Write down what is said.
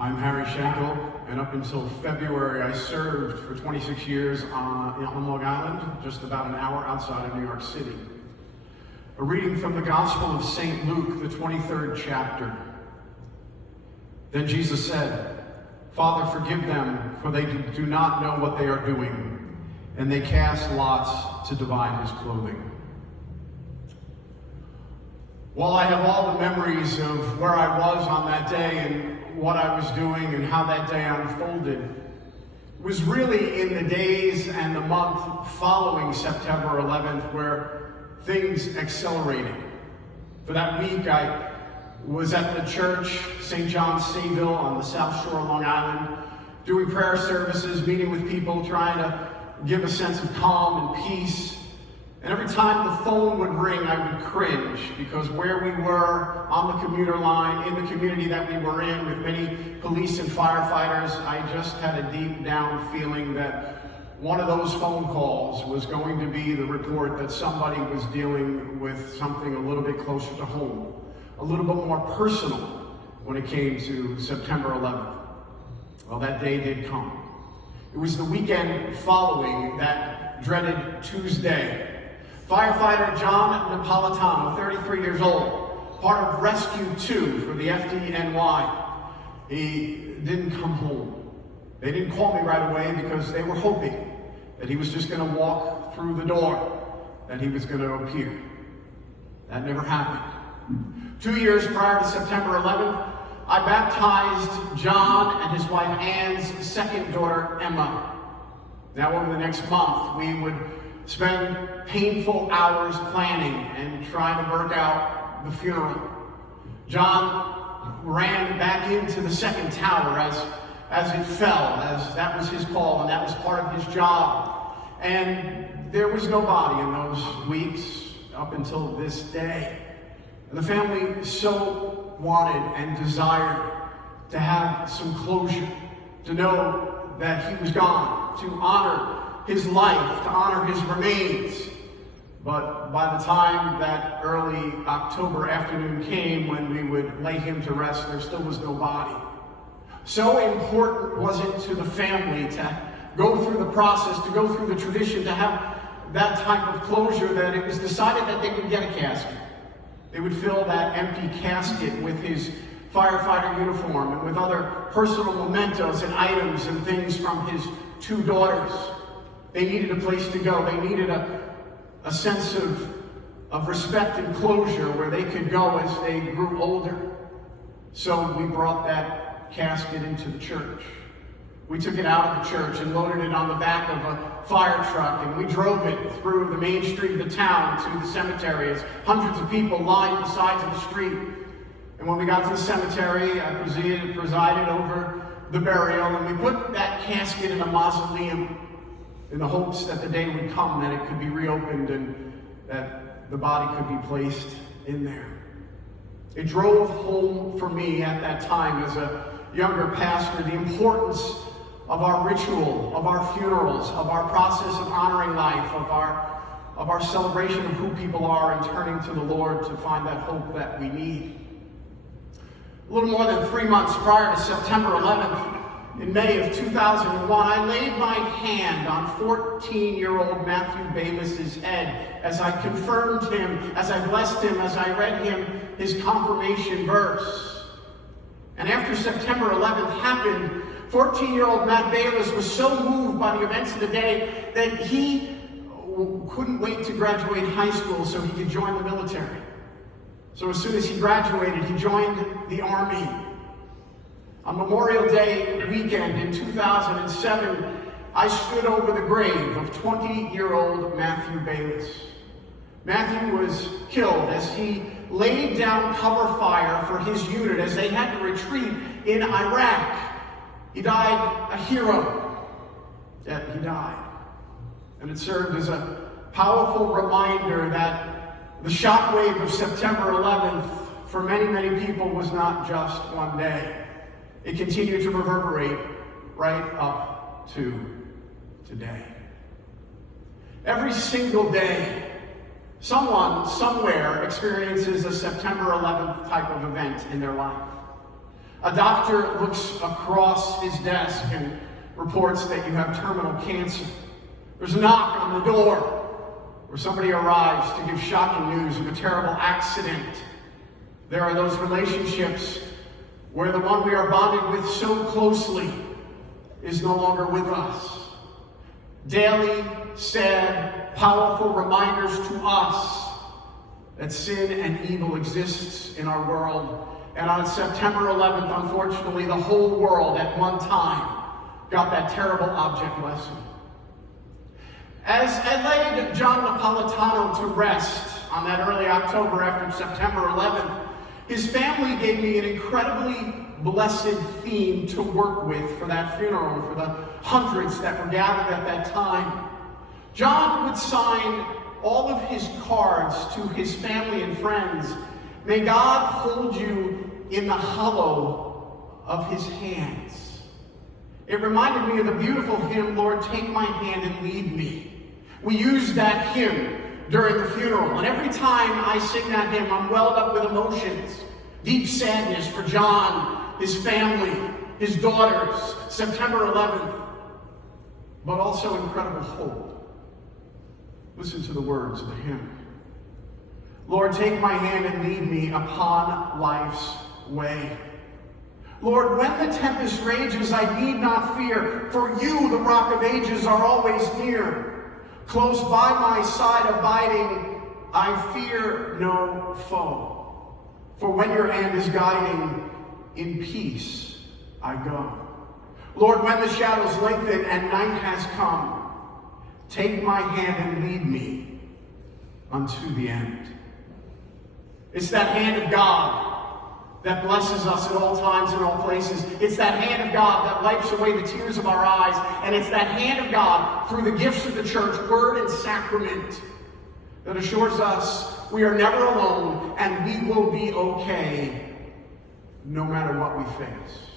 I'm Harry Schenkel, and up until February, I served for 26 years on Long Island, just about an hour outside of New York City. A reading from the Gospel of St. Luke, the 23rd chapter. Then Jesus said, "Father, forgive them, for they do not know what they are doing." And they cast lots to divide his clothing. While I have all the memories of where I was on that day and what I was doing and how that day unfolded, it was really in the days and the month following September 11th where things accelerated. For that week, I was at the church, St. John's Sayville on the South Shore of Long Island, doing prayer services, meeting with people, trying to give a sense of calm and peace. And every time the phone would ring, I would cringe, because where we were on the commuter line, in the community that we were in, with many police and firefighters, I just had a deep down feeling that one of those phone calls was going to be the report that somebody was dealing with something a little bit closer to home, a little bit more personal when it came to September 11th. Well, that day did come. It was the weekend following that dreaded Tuesday. Firefighter John Napolitano, 33 years old, part of Rescue 2 for the FDNY. He didn't come home. They didn't call me right away because they were hoping that he was just going to walk through the door, that he was going to appear. That never happened. 2 years prior to September 11th, I baptized John and his wife Ann's second daughter, Emma. Now, over the next month, we would spend painful hours planning and trying to work out the funeral. John ran back into the second tower as it fell, as that was his call and that was part of his job. And there was nobody in those weeks up until this day. And the family so wanted and desired to have some closure, to know that he was gone, to honor his life, to honor his remains. But by the time that early October afternoon came, when we would lay him to rest, there still was no body. So important was it to the family to go through the process, to go through the tradition, to have that type of closure, that it was decided that they would get a casket. They would fill that empty casket with his firefighter uniform and with other personal mementos and items and things from his two daughters. They needed a place to go. They needed a sense of respect and closure where they could go as they grew older. So we brought that casket into the church. We took it out of the church and loaded it on the back of a fire truck, and we drove it through the main street of the town to the cemetery as hundreds of people lined the sides of the street. And when we got to the cemetery, I presided over the burial, and we put that casket in a mausoleum in the hopes that the day would come that it could be reopened and that the body could be placed in there. It drove home for me at that time as a younger pastor the importance of our ritual, of our funerals, of our process of honoring life, of our celebration of who people are and turning to the Lord to find that hope that we need. A little more than 3 months prior to September 11th, in May of 2001, I laid my hand on 14-year-old Matthew Bayless's head as I confirmed him, as I blessed him, as I read him his confirmation verse. And after September 11th happened, 14-year-old Matt Bayless was so moved by the events of the day that he couldn't wait to graduate high school so he could join the military. So as soon as he graduated, he joined the Army. On Memorial Day weekend in 2007, I stood over the grave of 20-year-old Matthew Bayless. Matthew was killed as he laid down cover fire for his unit as they had to retreat in Iraq. He died a hero, yet he died. And it served as a powerful reminder that the shockwave of September 11th for many, many people was not just one day. It continued to reverberate right up to today. Every single day, someone, somewhere experiences a September 11th type of event in their life. A doctor looks across his desk and reports that you have terminal cancer. There's a knock on the door where somebody arrives to give shocking news of a terrible accident. There are those relationships where the one we are bonded with so closely is no longer with us. Daily, sad, powerful reminders to us that sin and evil exists in our world. And on September 11th, unfortunately, the whole world at one time got that terrible object lesson. As I laid John Napolitano to rest on that early October after September 11th, his family gave me an incredibly blessed theme to work with for that funeral and for the hundreds that were gathered at that time. John would sign all of his cards to his family and friends. May God hold you in the hollow of his hands. It reminded me of the beautiful hymn, Lord, take my hand and lead me. We used that hymn during the funeral, and every time I sing that hymn, I'm welled up with emotions. Deep sadness for John, his family, his daughters, September 11th, but also incredible hope. Listen to the words of the hymn. Lord, take my hand and lead me upon life's way. Lord, when the tempest rages, I need not fear, for you, the rock of ages, are always near. Close by my side abiding, I fear no foe. For when your hand is guiding, in peace I go. Lord, when the shadows lengthen and night has come, take my hand and lead me unto the end. It's that hand of God that blesses us at all times and all places. It's that hand of God that wipes away the tears of our eyes. And it's that hand of God through the gifts of the church, word and sacrament, that assures us we are never alone and we will be okay no matter what we face.